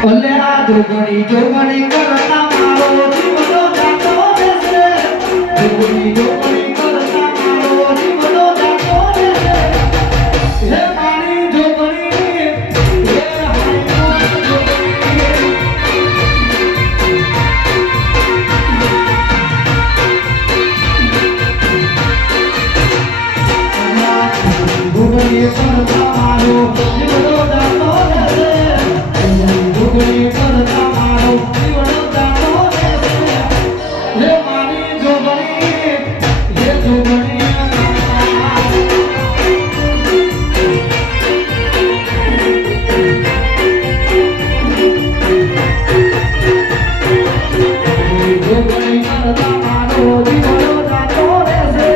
ઓલે આ જોગણી જોગણી કરતા મારો જીવનો જાતો રહેશે જોગણી જોગણી કરતા મારો જીવનો જાતો રહેશે હે મારી જોગણી હે હારી જોગણી જોગણી કરતા મારો જીવનો જાતો રહેશે જોગણી કરતા મારો જીવનો જાતો રહેશે હે મારી જોગણી હે જોગણી જોગણી કરતા મારો જીવનો જાતો રહેશે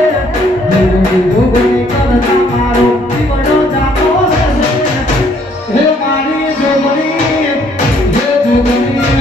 જોગણી કરતા મારો જીવનો જાતો રહેશે હે મારી જોગણી હે જોગણી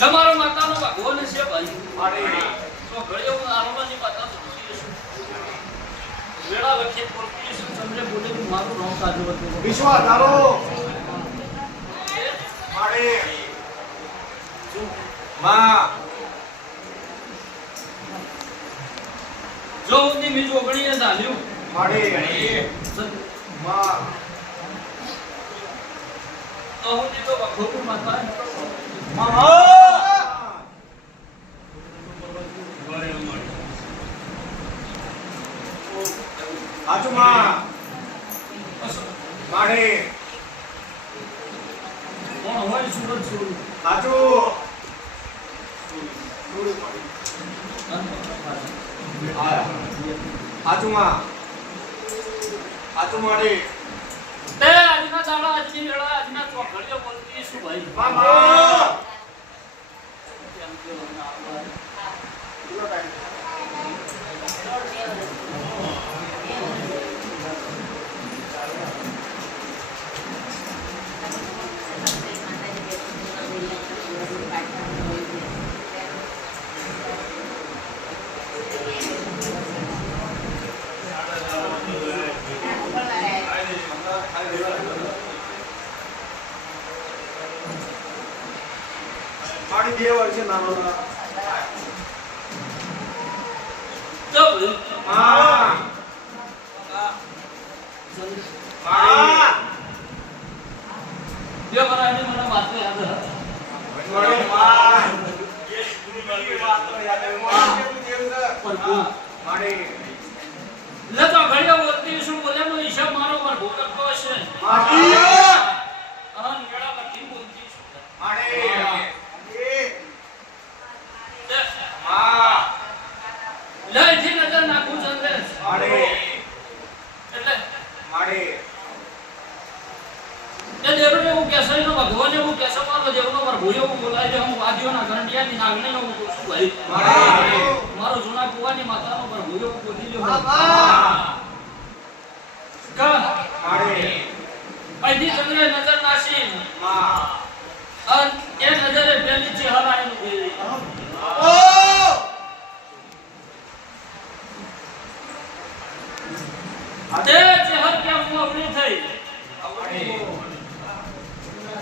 તમારો માતાનો ભગવાન છે ભાઈ અરે તો ઘડિયો આરોવાની માતા તો વેળા લખે કોર્પોરેશન સમજે બોલે મારું નામ સાજુ હતું વિશ્વાસ ધારો માડે માં જો ઉની મીજો ગણીએ ચાલ્યું માડે માં અહોની તો ભગવાન માતા આજુ માં માડે કોણ હોય સુરત સુરત આજુ આજુ માં હાચું માડી તે આજના દાડા આજની વેળા આજના ચોઘડીઓ બોલતી શું ભાઈ મામા કેમ કે આપણે માડી 2 વર્ષે નાનો ના તો ભાઈ માં માં જે બરાડી મને વાત યાદ હે માડી માં એ ગુરુ મારી વાત યાદ આવે માં માડી લે તો ઘડિયા બોલતી શું બોલે નો હિસાબ મારો પર ભૂકતો હશે માડી અહન મેળા પરથી બોલતી શું માડી એ તે માં લે થી નજર નાખું ચંદ્રેશ માડી એટલે માડી તે દેવને હું કેસે નો ભગવાન હું કેસે મારો દેવનો પર ભૂયો હું બોલાય હું વાદીઓ ના ગંડિયા ની નાગણી નો હું શું ભાઈ માડી મારો જૂના કુવાની માતાનો પર ભૂયો હું બોલી લ્યો માં કા માડી અહીંથી ચંદ્રે નજર નાસી માં અન એ નજરે પેલી ચહેરા આવીને ઉભી રહી ઓ તે ચહેર કેમ હું અવળી થઈ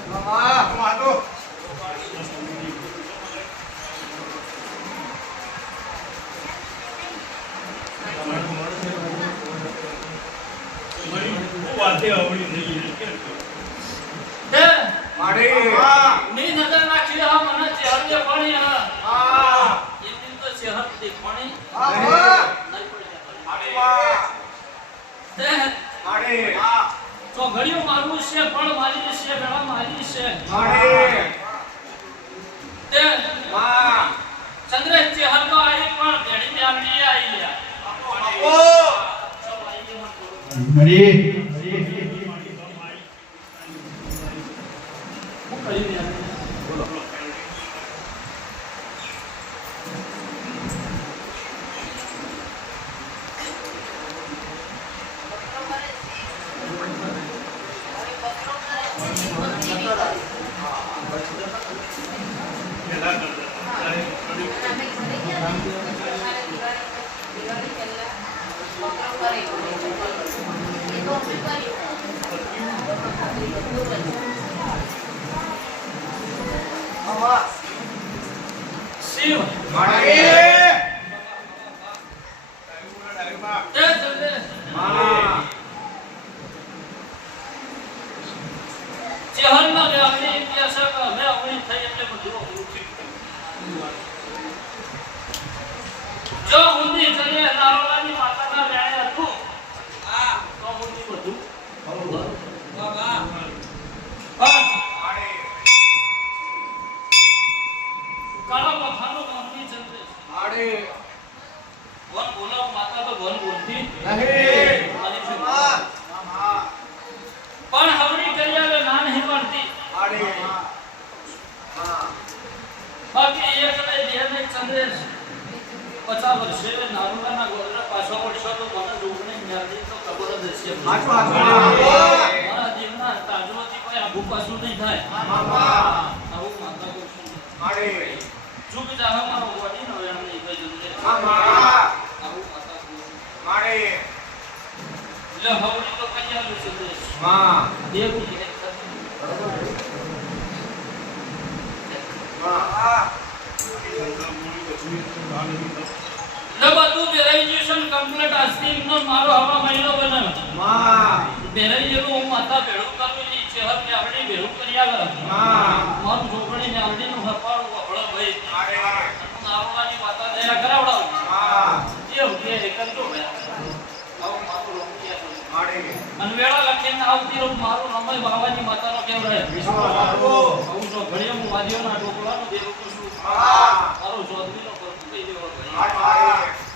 મામા હું આતો તે માડી ની નજર નાખી હા મને ચહેર દે પાણી હા આ એ દિન તો ચહેર દેખવાની આ નહીં પડી માડી તે માડી તો ઘડિયો મારું છે પણ મારી છે વેળા મારી છે માડી તે માં ચંદ્ર ચહેર તો આવી પણ ઘડી ને આંગળી આવી લ્યા ઓ મરી હું કરી દે શિવ માડી તે ચંદ્ર માં ચહેરમાં જે આંગળી કે છે કે હવે આંગળી થઈ એટલે બધું ઠીક જો ઊંધી કરીએ નારોલાની માતાના વેણે હતું તો ઊંધી બધું પણ માડી કાળા મખાનો મમ્મી ચંદ્ર માડી વન બોલાવ માતા તો વન બોલતી નહીં મામા મામા પણ હવણી કરી આવે ના નહીં પડતી માડી માં બાકી એક ને બે ને ચંદ્રેશ 50 વર્ષે નારુલાના ગોળના પાછો પડશો તો મને ડૂબની મેરડી તો ખબર જ હશે હાચું હાચું મારા દેવના તાજવાથી કોઈ આભુ પાછું નહીં થાય મામા આવું માતા કરશું માડી જુગ જાહે મારો બોડી નો એમ નહીં કોઈ જંદે મામા આવું માતા કરશું માડી લે હવડી તો કઈ આલું ચંદ્રેશ માં દેવ ની માં ને બધું ગ્રેજ્યુએશન કમ્પ્લીટ આજથી નો મારો હવા મહિનો બને માં બેરાઈ જેલું હું માતા ભેળું કરું ની ચહેર ને આવડી ભેળું કરી આવે માં મારું છોકરી ને આવડી નું હપાડું વફળો ભાઈ માડી નારોલાની માતા દયા કરાવડાવ માં એવું કે એકંતો ભાઈ આવું મારું રોકિયા છે માડી અને વેળા લખીને આવતી રહું મારું રમય બાવાની માતાનો કેમ રહે આવું તો ઘડીએ હું વાદીઓના ઢોકળાનું દેવું છું માં મારો જોધવીનો પર કહી દેવો ભાઈ માડી